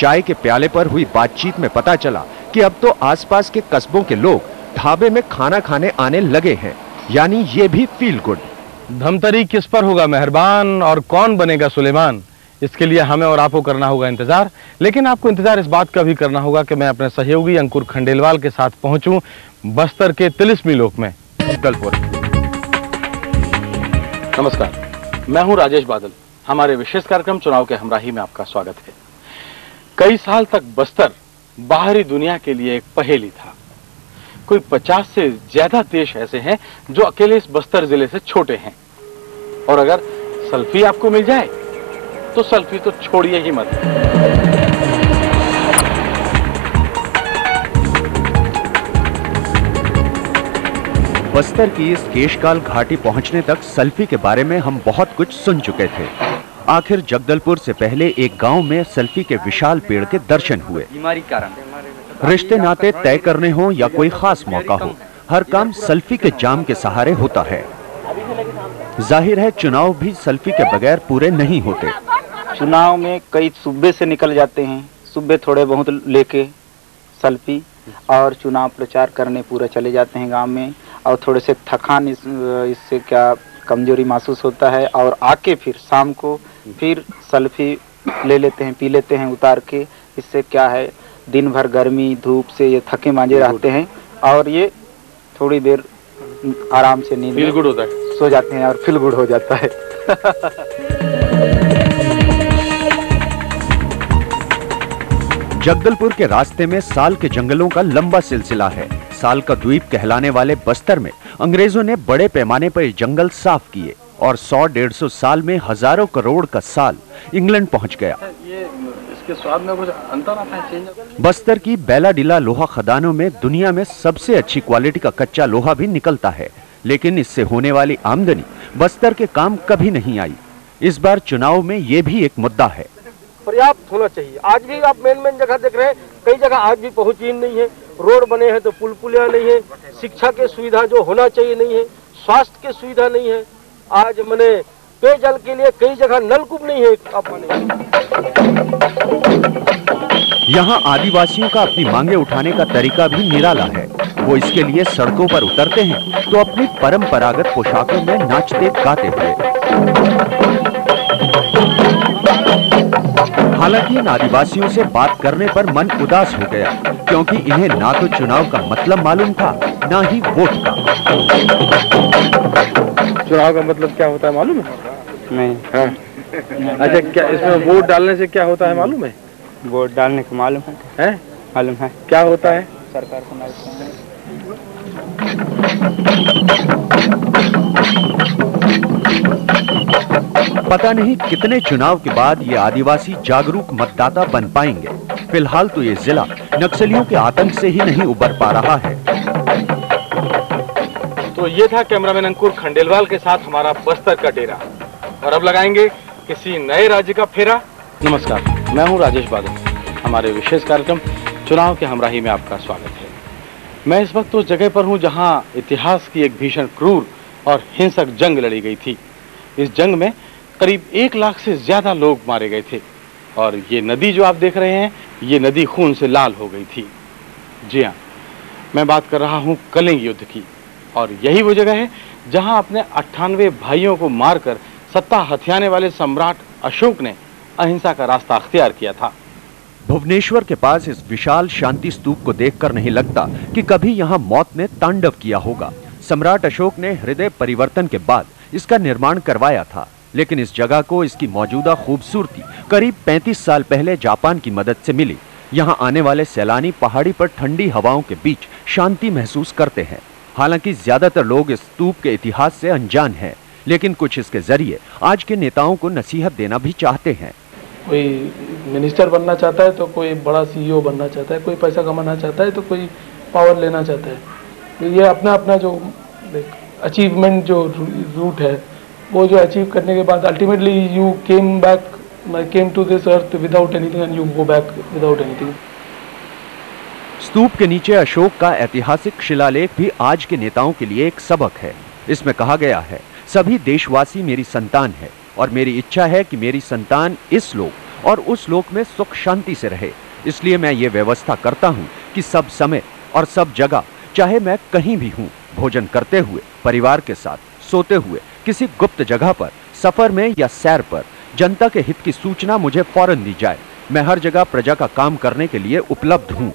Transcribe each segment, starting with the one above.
चाय के प्याले पर हुई बातचीत में पता चला कि अब तो आसपास के कस्बों के लोग ढाबे में खाना खाने आने लगे हैं, यानी ये भी फील गुड। धमतरी किस पर होगा मेहरबान और कौन बनेगा सुलेमान, इसके लिए हमें और आपको करना होगा इंतजार। लेकिन आपको इंतजार इस बात का भी करना होगा कि मैं अपने सहयोगी अंकुर खंडेलवाल के साथ पहुंचूं बस्तर के तिलिस्मी लोक में, जगदलपुर। नमस्कार, मैं हूं राजेश बादल। हमारे विशेष कार्यक्रम चुनाव के हमराही में आपका स्वागत है। कई साल तक बस्तर बाहरी दुनिया के लिए एक पहेली था। कोई 50 से ज्यादा देश ऐसे हैं जो अकेले इस बस्तर जिले से छोटे हैं, और अगर सेल्फी आपको मिल जाए तो सेल्फी तो छोड़िए ही मत। बस्तर की इस केशकाल घाटी पहुंचने तक सेल्फी के बारे में हम बहुत कुछ सुन चुके थे। आखिर जगदलपुर से पहले एक गांव में सेल्फी के विशाल पेड़ के दर्शन हुए। रिश्ते नाते तय करने हो या कोई खास मौका हो, हर काम सेल्फी के जाम के सहारे होता है। जाहिर है चुनाव भी सेल्फी के बगैर पूरे नहीं होते। चुनाव में कई सूबे से निकल जाते हैं, सूबे थोड़े बहुत लेके सेल्फी और चुनाव प्रचार करने पूरे चले जाते हैं गांव में, और थोड़े से थकान इससे क्या कमजोरी महसूस होता है, और आके फिर शाम को फिर सेल्फी ले लेते हैं, पी लेते हैं उतार के। इससे क्या है, दिन भर गर्मी धूप से ये थके मांजे रहते हैं और ये थोड़ी देर आराम से नींद फील गुड होता है, सो जाते हैं और फील गुड हो जाता है। जगदलपुर के रास्ते में साल के जंगलों का लंबा सिलसिला है। साल का द्वीप कहलाने वाले बस्तर में अंग्रेजों ने बड़े पैमाने पर ये जंगल साफ किए और 100-150 साल में हजारों करोड़ का साल इंग्लैंड पहुंच गया। ये इसके स्वाद में कुछ अंतर आता है, चेंज आता है? बस्तर की बैलाडीला लोहा खदानों में दुनिया में सबसे अच्छी क्वालिटी का कच्चा लोहा भी निकलता है, लेकिन इससे होने वाली आमदनी बस्तर के काम कभी नहीं आई। इस बार चुनाव में ये भी एक मुद्दा है। पर्याप्त होना चाहिए। आज भी आप मेन जगह देख रहे हैं, कई जगह आज भी पहुंच ही नहीं है। रोड बने हैं तो पुल पुलिया नहीं है, शिक्षा के सुविधा जो होना चाहिए नहीं है, स्वास्थ्य के सुविधा नहीं है। आज मैंने पेयजल के लिए कई जगह नलकूप नहीं है। आप माने यहाँ आदिवासियों का अपनी मांगे उठाने का तरीका भी निराला है। वो इसके लिए सड़कों पर उतरते हैं तो अपनी परंपरागत पोशाकों में नाचते गाते हुए। हालांकि इन आदिवासियों से बात करने पर मन उदास हो गया, क्योंकि इन्हें ना तो चुनाव का मतलब मालूम था, ना ही वोट का। चुनाव का मतलब क्या होता है मालूम है? नहीं। हाँ। अच्छा, क्या इसमें वोट डालने से क्या होता है मालूम है? वोट डालने का मालूम है? मालूम है। क्या होता है? सरकार को पता नहीं कितने चुनाव के बाद ये आदिवासी जागरूक मतदाता बन पाएंगे। फिलहाल तो ये जिला नक्सलियों के आतंक से ही नहीं उबर पा रहा है। तो ये था कैमरामैन अंकुर खंडेलवाल के साथ हमारा बस्तर का डेरा, और अब लगाएंगे किसी नए राज्य का फेरा। नमस्कार, मैं हूं राजेश बादल। हमारे विशेष कार्यक्रम चुनाव के हमराही में आपका स्वागत है। मैं इस वक्त उस जगह पर हूं जहां इतिहास की एक भीषण क्रूर और हिंसक जंग लड़ी गई थी। इस जंग में करीब 1 लाख से ज्यादा लोग मारे गए थे, और ये नदी जो आप देख रहे हैं, ये नदी खून से लाल हो गई थी। जी हाँ, मैं बात कर रहा हूँ कलिंग युद्ध की, और यही वो जगह है जहां अपने 98 भाइयों को मारकर सत्ता हथियाने वाले सम्राट अशोक ने अहिंसा का रास्ता अख्तियार किया था। भुवनेश्वर के पास इस विशाल शांति स्तूप को देखकर नहीं लगता कि कभी यहाँ मौत ने तांडव किया होगा। सम्राट अशोक ने हृदय परिवर्तन के बाद इसका निर्माण करवाया था, लेकिन इस जगह को इसकी मौजूदा खूबसूरती करीब 35 साल पहले जापान की मदद से मिली। यहाँ आने वाले सैलानी पहाड़ी पर ठंडी हवाओं के बीच शांति महसूस करते हैं। हालांकि ज्यादातर लोग इस स्तूप के इतिहास से अनजान हैं, लेकिन कुछ इसके जरिए आज के नेताओं को नसीहत देना भी चाहते हैं। कोई मिनिस्टर बनना चाहता है तो कोई बड़ा सीईओ बनना चाहता है, कोई पैसा कमाना चाहता है तो कोई पावर लेना चाहता है। तो ये अपना अपना जो अचीवमेंट जो रूट है, वो जो अचीव करने के बाद ultimately you came to this earth without anything and you go back without anything. स्तूप के नीचे अशोक का ऐतिहासिक शिलालेख भी आज के नेताओं के लिए एक सबक है। इसमें कहा गया है, सभी देशवासी मेरी संतान है और मेरी इच्छा है कि मेरी संतान इस लोक और उस लोक में सुख शांति से रहे। इसलिए मैं ये व्यवस्था करता हूँ कि सब समय और सब जगह, चाहे मैं कहीं भी हूँ, भोजन करते हुए, परिवार के साथ, सोते हुए, किसी गुप्त जगह पर, सफर में या सैर पर, जनता के हित की सूचना मुझे फौरन दी जाए। मैं हर जगह प्रजा का काम करने के लिए उपलब्ध हूँ।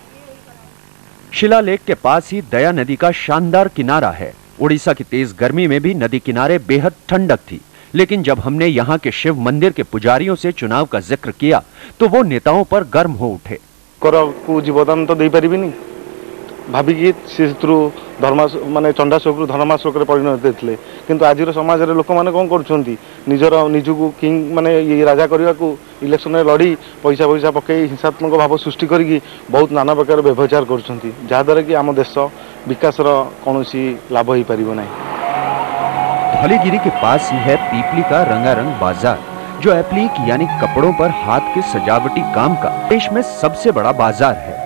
शिलालेख के पास ही दया नदी का शानदार किनारा है। उड़ीसा की तेज गर्मी में भी नदी किनारे बेहद ठंडक थी, लेकिन जब हमने यहाँ के शिव मंदिर के पुजारियों से चुनाव का जिक्र किया तो वो नेताओं पर गर्म हो उठे। को जीवदान तो दे परिबिनी भाविकी धर्म माने चंडाशोक धर्माशोक परिणत देते, किंतु आज समाज रे लोक माने कोन करछंती निजर निजको किंग माने ये राजा करने को इलेक्शन लड़ी पैसा पैसा पकई हिंसात्मक भाव सृष्टि करी बहुत नाना प्रकार व्यवचार करछंती, जहाद्वारा कि आम देश विकास कौन लाभ हो पारिबो नहीं। धौलीगिरी के पास ही है पीपली का रंगारंग बाजार, जो एप्लीक यानी कपड़ों पर हाथ के सजावटी काम का देश में सबसे बड़ा बाजार है।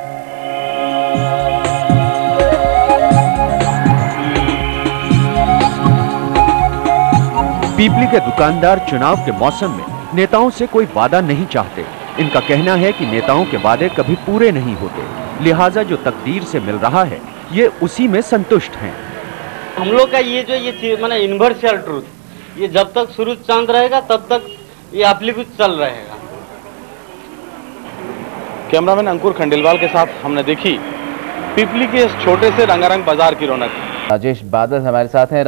पीपली के दुकानदार चुनाव के मौसम में नेताओं से कोई वादा नहीं चाहते। इनका कहना है कि नेताओं के वादे कभी पूरे नहीं होते, लिहाजा जो तकदीर से मिल रहा है ये उसी में संतुष्ट हैं। हम लोग का ये जो ये माने यूनिवर्सल ट्रूथ, ये जब तक सूरज चांद रहेगा तब तक ये आपली कुछ चल रहेगा। कैमरामैन अंकुर खंडेलवाल के साथ हमने देखी पीपली के इस छोटे से रंगारंग बाजार की रौनक। राजेश बादल हमारे साथ हैं।